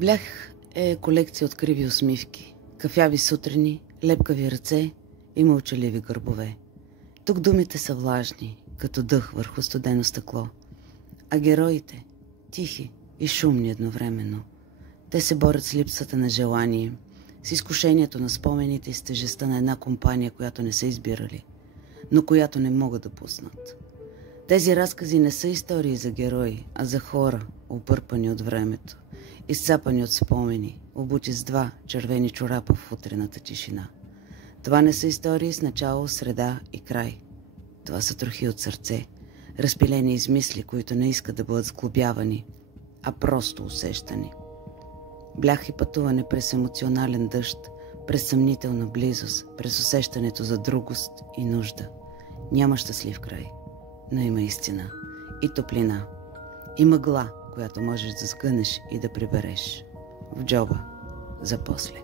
Блях е колекция от криви усмивки, кафяви сутрини, лепкави ръце и мълчаливи гърбове. Тук думите са влажни, като дъх върху студено стъкло, а героите – тихи и шумни едновременно. Те се борят с липсата на желание, с изкушението на спомените и с тежестта на една компания, която не са избирали, но която не могат да пуснат. Тези разкази не са истории за герои, а за хора, обърпани от времето, изцапани от спомени, обути с два червени чорапа в утрената тишина. Това не са истории с начало, среда и край. Това са трохи от сърце, разпилени измисли, които не искат да бъдат сглобявани, а просто усещани. Блях и пътуване през емоционален дъжд, през съмнителна близост, през усещането за другост и нужда. Няма щастлив край, но има истина и топлина, и мъгла, която можеш да сгънеш и да прибереш в джоба за после.